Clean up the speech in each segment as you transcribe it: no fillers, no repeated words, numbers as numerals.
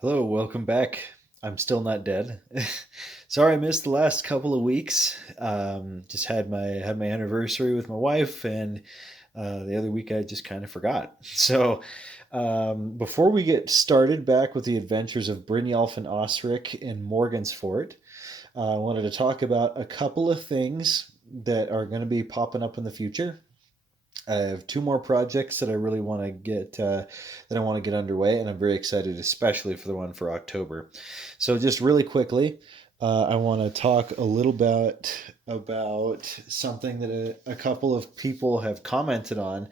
Hello, welcome back. I'm still not dead. Sorry I missed the last couple of weeks. Just had my anniversary with my wife, and the other week I just kind of forgot. So before we get started back with the adventures of Brynjolf and Osric in Morgansfort, I wanted to talk about a couple of things that are going to be popping up in the future. I have two more projects that I really want to get underway, and I'm very excited, especially for the one for October. So, just really quickly, I want to talk a little bit about something that a couple of people have commented on.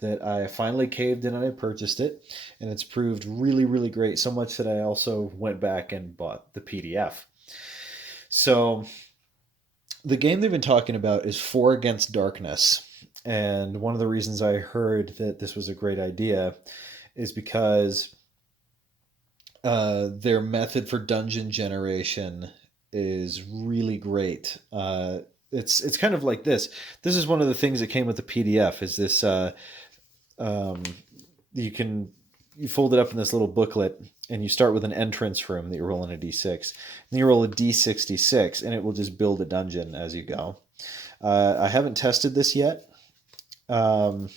That I finally caved in and I purchased it, and it's proved really, really great. So much that I also went back and bought the PDF. So, the game they've been talking about is Four Against Darkness. And one of the reasons I heard that this was a great idea is because their method for dungeon generation is really great. It's kind of like this. This is one of the things that came with the PDF. Is this um, you can you fold it up in this little booklet, and you start with an entrance room that you roll in a d6. And you roll a d66, and it will just build a dungeon as you go. I haven't tested this yet. Um,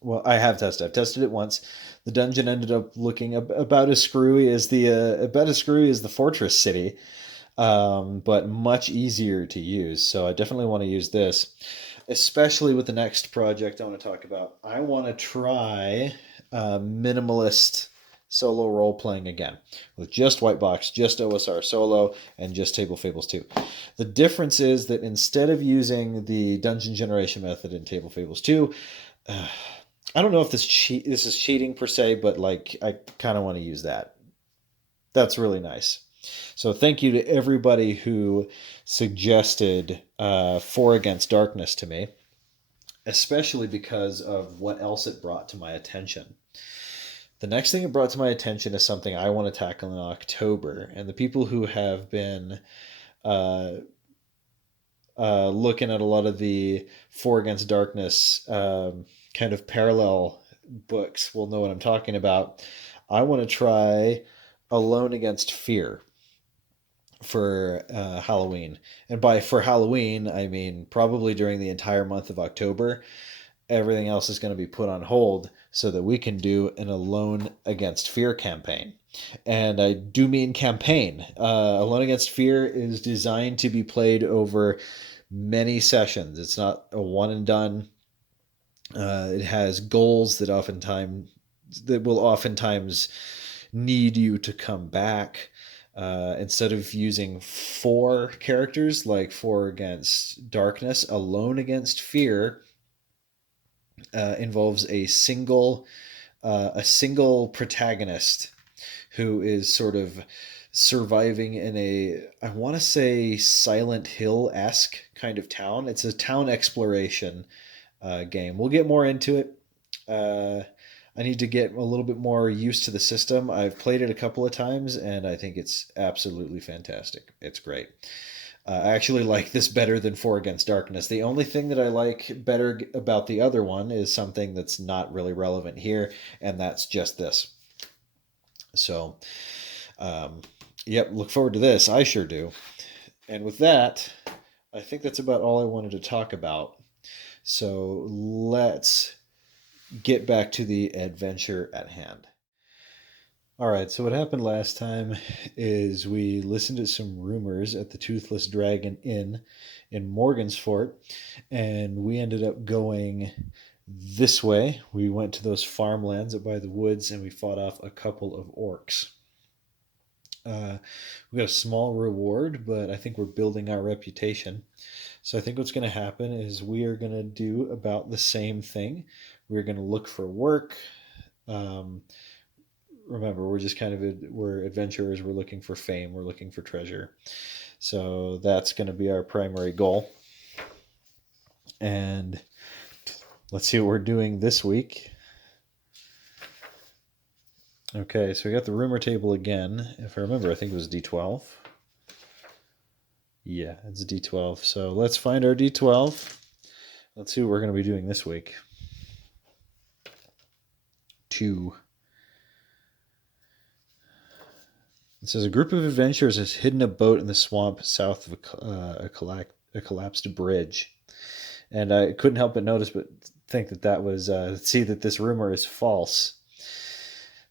well, I have tested. I've tested it once. The dungeon ended up looking about as screwy as the fortress city, but much easier to use. So I definitely want to use this, especially with the next project I want to talk about. I want to try minimalist solo role playing again with just white box, just OSR solo, and just Table Fables 2. The difference is that instead of using the dungeon generation method in Table Fables 2, uh, I don't know if this is cheating per se, but like I kind of want to use that. That's really nice. So thank you to everybody who suggested Four Against Darkness to me, especially because of what else it brought to my attention. The next thing it brought to my attention is something I want to tackle in October, and the people who have been uh, looking at a lot of the Four Against Darkness kind of parallel books will know what I'm talking about. I want to try Alone Against Fear for Halloween. And by for Halloween, I mean probably during the entire month of October. Everything else is going to be put on hold so that we can do an Alone Against Fear campaign. And I do mean campaign. Alone Against Fear is designed to be played over many sessions. It's not a one and done. It has goals that will oftentimes need you to come back. Instead of using four characters like Four Against Darkness, Alone Against Fear involves a single protagonist who is sort of surviving in a, I want to say, Silent Hill esque kind of town. It's a town exploration game. We'll get more into it. I need to get a little bit more used to the system. I've played it a couple of times, and I think it's absolutely fantastic. It's great. I actually like this better than Four Against Darkness. The only thing that I like better about the other one is something that's not really relevant here, and that's just this. So, um, yep, look forward to this. I sure do. And with that, I think that's about all I wanted to talk about. So let's get back to the adventure at hand. All right, so what happened last time is we listened to some rumors at the Toothless Dragon Inn in Morgansfort, and we ended up going this way. We went to those farmlands up by the woods, and we fought off a couple of orcs. We got a small reward, but I think we're building our reputation. So I think what's going to happen is we are going to do about the same thing. We're going to look for work. Um, Remember, we're just we're adventurers. We're looking for fame. We're looking for treasure. So that's going to be our primary goal. And let's see what we're doing this week. Okay, so we got the rumor table again. If I remember, I think it was D12. Yeah, it's D12. So let's find our D12. Let's see what we're going to be doing this week. 2. It says a group of adventurers has hidden a boat in the swamp south of a collapsed bridge. And I couldn't help but notice, but think that that was see that this rumor is false.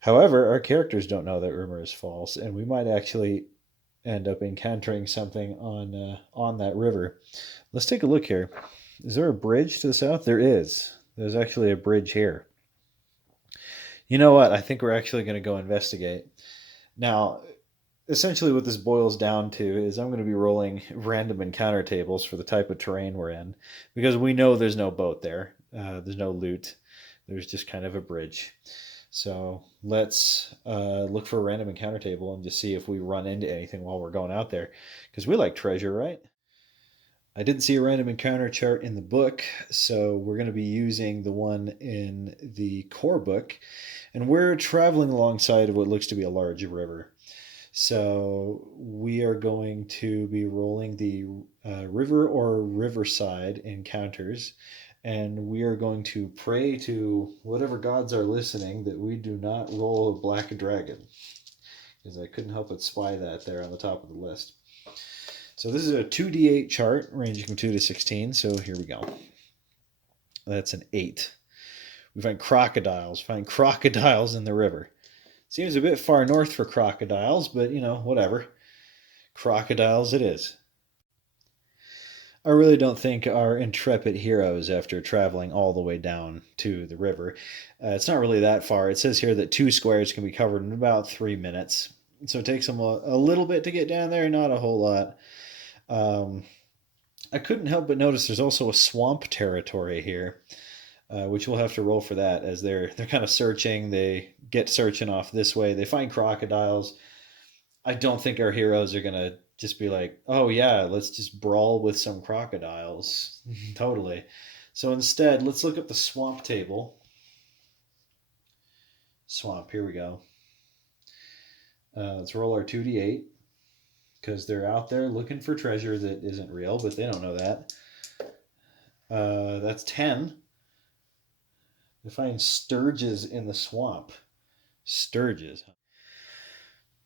However, our characters don't know that rumor is false, and we might actually end up encountering something on that river. Let's take a look here. Is there a bridge to the south? There is. There's actually a bridge here. You know what? I think we're actually going to go investigate. Now, essentially, what this boils down to is I'm going to be rolling random encounter tables for the type of terrain we're in because we know there's no boat there. There's no loot. There's just kind of a bridge. So let's look for a random encounter table and just see if we run into anything while we're going out there because we like treasure, right? I didn't see a random encounter chart in the book, so we're going to be using the one in the core book. And we're traveling alongside of what looks to be a large river. So we are going to be rolling the river or riverside encounters, and we are going to pray to whatever gods are listening that we do not roll a black dragon, because I couldn't help but spy that there on the top of the list. So this is a 2d8 chart ranging from 2 to 16, so here we go. That's an 8. We find crocodiles. Find crocodiles in the river. Seems a bit far north for crocodiles, but whatever. Crocodiles it is. I really don't think our intrepid heroes, after traveling all the way down to the river, it's not really that far. It says here that 2 squares can be covered in about 3 minutes. So it takes them a little bit to get down there, not a whole lot. I couldn't help but notice there's also a swamp territory here, which we'll have to roll for that as they're kind of searching. They get searching off this way. They find crocodiles. I don't think our heroes are gonna just be like, oh yeah, let's just brawl with some crocodiles. Totally. So instead, let's look up the swamp table. Swamp, here we go. Let's roll our 2d8 because they're out there looking for treasure that isn't real, but they don't know that. That's 10. They find sturges in the swamp. Sturges.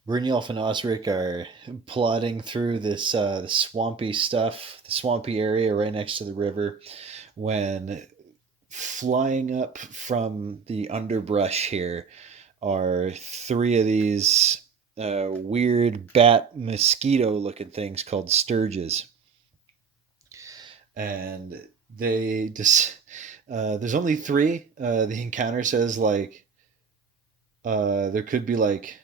Brynjolf and Osric are plodding through this the swampy stuff, the swampy area right next to the river, when flying up from the underbrush here are 3 of these weird bat mosquito looking things called sturges. And they just, there's only 3. The encounter says like there could be like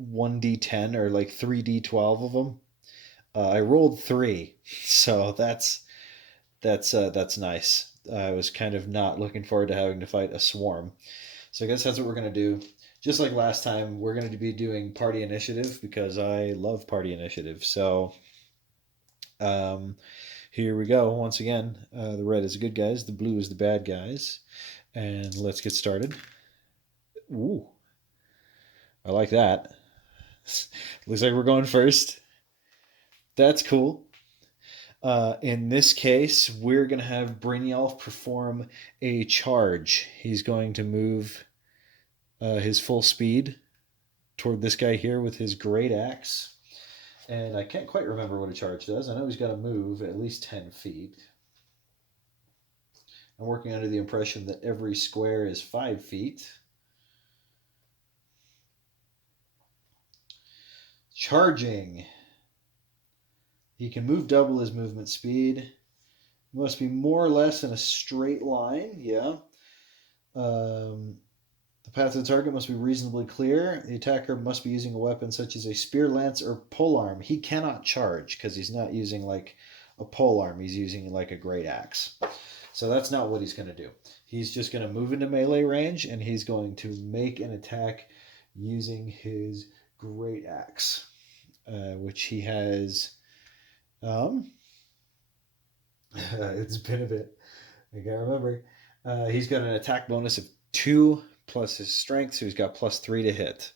1d10 or like 3d12 of them. I rolled 3, so that's nice. I was kind of not looking forward to having to fight a swarm. So I guess that's what we're going to do. Just like last time, we're going to be doing party initiative because I love party initiative. So here we go. Once again, the red is the good guys, the blue is the bad guys. And let's get started. Ooh, I like that. Looks like we're going first. That's cool. In this case, we're going to have Brynjolf perform a charge. He's going to move his full speed toward this guy here with his great axe. And I can't quite remember what a charge does. I know he's got to move at least 10 feet. I'm working under the impression that every square is 5 feet. Charging. He can move double his movement speed. Must be more or less in a straight line. Yeah. The path of the target must be reasonably clear. The attacker must be using a weapon such as a spear, lance, or polearm. He cannot charge because he's not using like a polearm. He's using like a great axe. So that's not what he's going to do. He's just going to move into melee range and he's going to make an attack using his great axe, which he has. It's been a bit. I can't remember. He's got an attack bonus of 2 plus his strength, so he's got +3 to hit.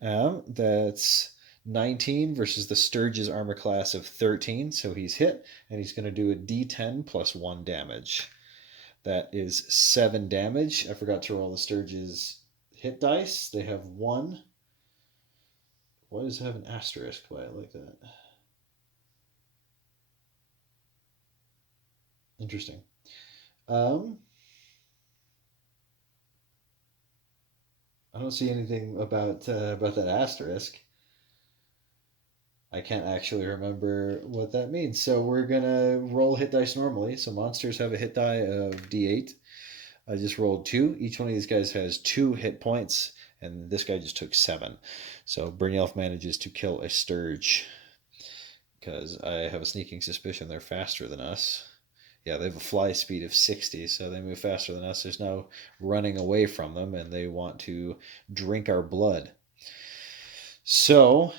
That's 19 versus the Sturge's armor class of 13, so he's hit, and he's going to do a d10 plus 1 damage. That is 7 damage. I forgot to roll the Sturge's hit dice. They have 1. Why does it have an asterisk by it like that? Interesting. Um, I don't see anything about that asterisk. I can't actually remember what that means. So we're gonna roll hit dice normally. So monsters have a hit die of D8. I just rolled two. Each one of these guys has 2 hit points, and this guy just took 7. So Brynjolf manages to kill a Sturge because I have a sneaking suspicion they're faster than us. Yeah, they have a fly speed of 60, so they move faster than us. There's no running away from them, and they want to drink our blood. So,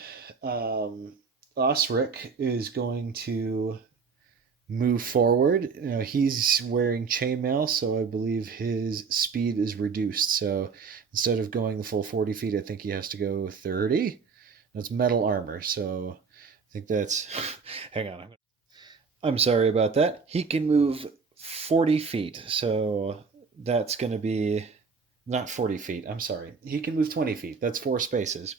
Osric is going to move forward. He's wearing chainmail, so I believe his speed is reduced. So instead of going the full 40 feet, I think he has to go 30. That's metal armor, so I think that's. Hang on. I'm sorry about that. He can move 40 feet, so that's going to be. Not 40 feet, I'm sorry. He can move 20 feet. That's 4 spaces.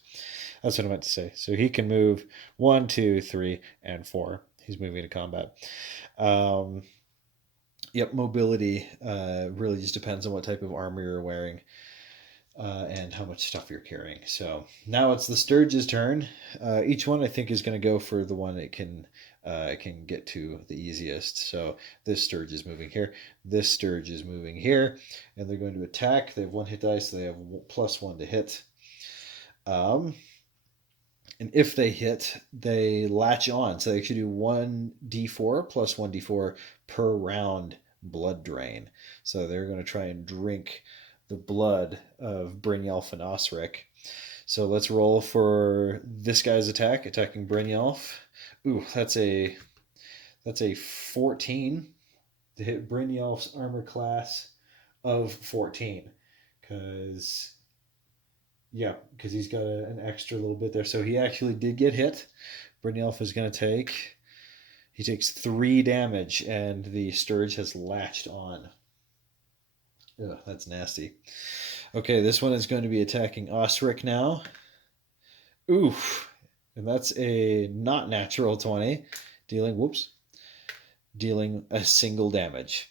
That's what I meant to say. So he can move 1, 2, 3, and 4. He's moving to combat. Um, yep, mobility really just depends on what type of armor you're wearing and how much stuff you're carrying. So now it's the Sturge's turn. Each one I think is going to go for the one it can get to the easiest. So this Sturge is moving here. This Sturge is moving here, and they're going to attack. They have 1 hit dice. So they have +1 to hit. And if they hit, they latch on. So they actually do 1d4 plus 1d4 per round blood drain. So they're going to try and drink the blood of Brynjolf and Osric. So let's roll for this guy's attack, attacking Brynjolf. Ooh, that's a 14 to hit Brynjolf's armor class of 14. Because he's got an extra little bit there. So he actually did get hit. Brynjolf is going to take. He takes 3 damage, and the Sturge has latched on. Ugh, that's nasty. Okay, this one is going to be attacking Osric now. Oof. And that's a not natural 20. Dealing a single damage.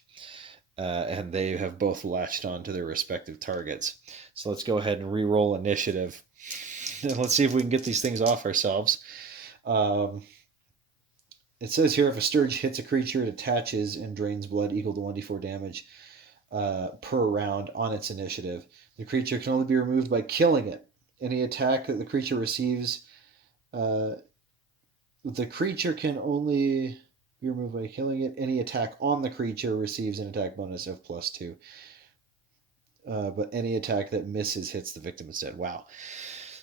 And they have both latched on to their respective targets. So let's go ahead and re-roll initiative. Let's see if we can get these things off ourselves. It says here if a Sturge hits a creature, it attaches and drains blood equal to 1d4 damage per round on its initiative. The creature can only be removed by killing it. Any attack that the creature receives, the creature can only be removed by killing it. Any attack on the creature receives an attack bonus of +2. But any attack that misses hits the victim instead. Wow.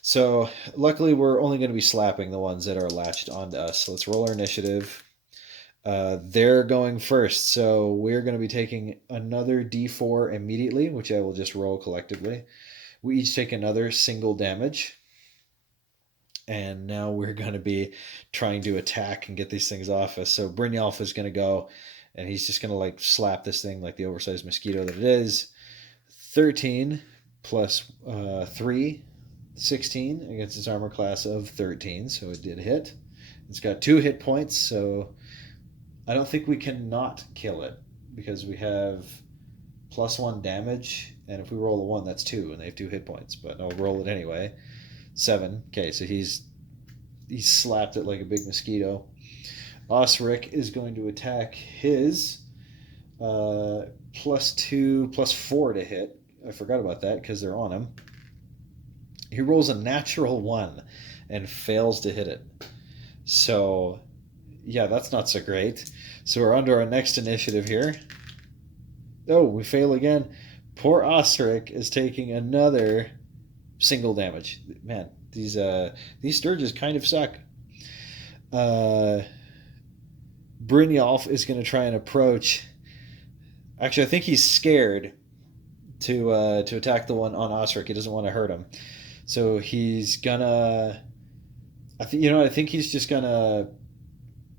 So luckily we're only going to be slapping the ones that are latched onto us. So let's roll our initiative. They're going first, so we're going to be taking another d4 immediately, which I will just roll collectively. We each take another single damage. And now we're going to be trying to attack and get these things off us. So Brynjolf is going to go, and he's just going to like slap this thing like the oversized mosquito that it is. 13 plus 3, 16 against its armor class of 13, so it did hit. It's got 2 hit points, so I don't think we can not kill it because we have +1 damage, and if we roll a 1, that's 2, and they have 2 hit points, but I'll roll it anyway. 7. Okay, so he's slapped it like a big mosquito. Osric is going to attack his +2, +4 to hit. I forgot about that because they're on him. He rolls a natural 1 and fails to hit it. So, yeah, that's not so great. So we're under our next initiative here. Oh, we fail again. Poor Osric is taking another single damage. Man, these Sturges kind of suck. Brynjolf is going to try and approach. Actually, I think he's scared to attack the one on Osric. He doesn't want to hurt him, so he's gonna. I think he's just gonna.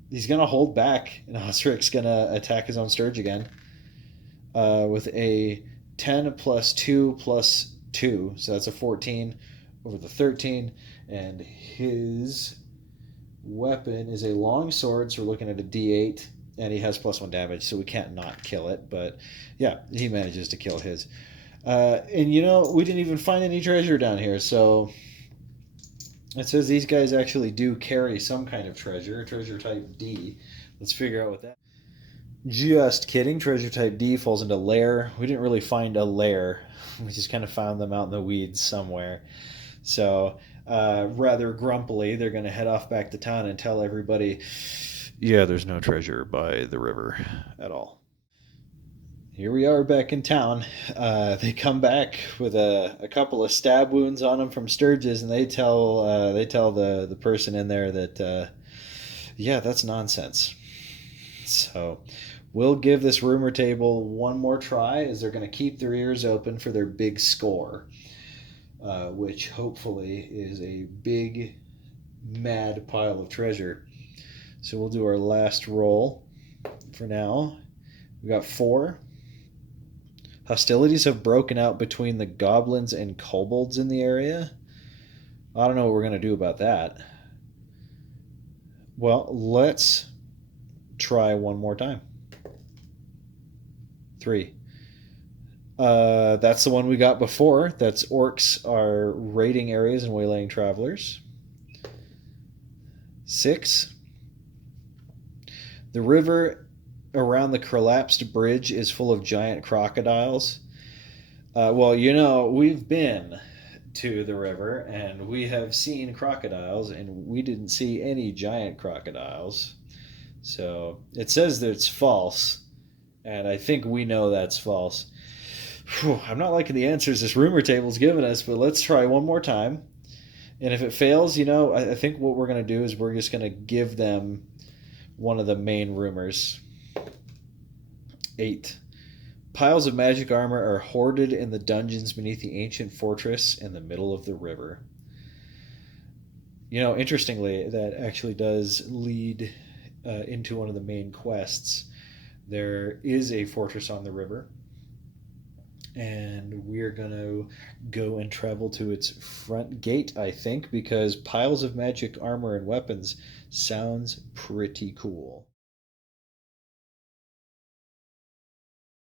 He's gonna hold back, and Osric's gonna attack his own Sturge again. With a 10 plus 2 plus 2, so that's a 14 over the 13, and his weapon is a long sword, so we're looking at a D8, and he has +1 damage, so we can't not kill it. But yeah, he manages to kill his. And we didn't even find any treasure down here, so it says these guys actually do carry some kind of treasure type D. Let's figure out what that. Just kidding. Treasure type D falls into lair. We didn't really find a lair. We just kind of found them out in the weeds somewhere. So, rather grumpily, they're going to head off back to town and tell everybody, yeah, there's no treasure by the river at all. Here we are back in town. They come back with a couple of stab wounds on them from Sturgis, and they tell the person in there that yeah, that's nonsense. So we'll give this rumor table one more try, as they're going to keep their ears open for their big score, which hopefully is a big, mad pile of treasure. So we'll do our last roll for now. We got 4. Hostilities have broken out between the goblins and kobolds in the area. I don't know what we're going to do about that. Well, let's try one more time. 3. That's the one we got before. That's orcs are raiding areas and waylaying travelers. 6. The river around the collapsed bridge is full of giant crocodiles. Well, we've been to the river and we have seen crocodiles, and we didn't see any giant crocodiles. So it says that it's false, and I think we know that's false. Whew, I'm not liking the answers this rumor table's given us, but let's try one more time. And if it fails, I think what we're going to do is we're just going to give them one of the main rumors. 8. Piles of magic armor are hoarded in the dungeons beneath the ancient fortress in the middle of the river. Interestingly, that actually does lead into one of the main quests. There is a fortress on the river, and we're going to go and travel to its front gate, I think, because piles of magic armor and weapons sounds pretty cool.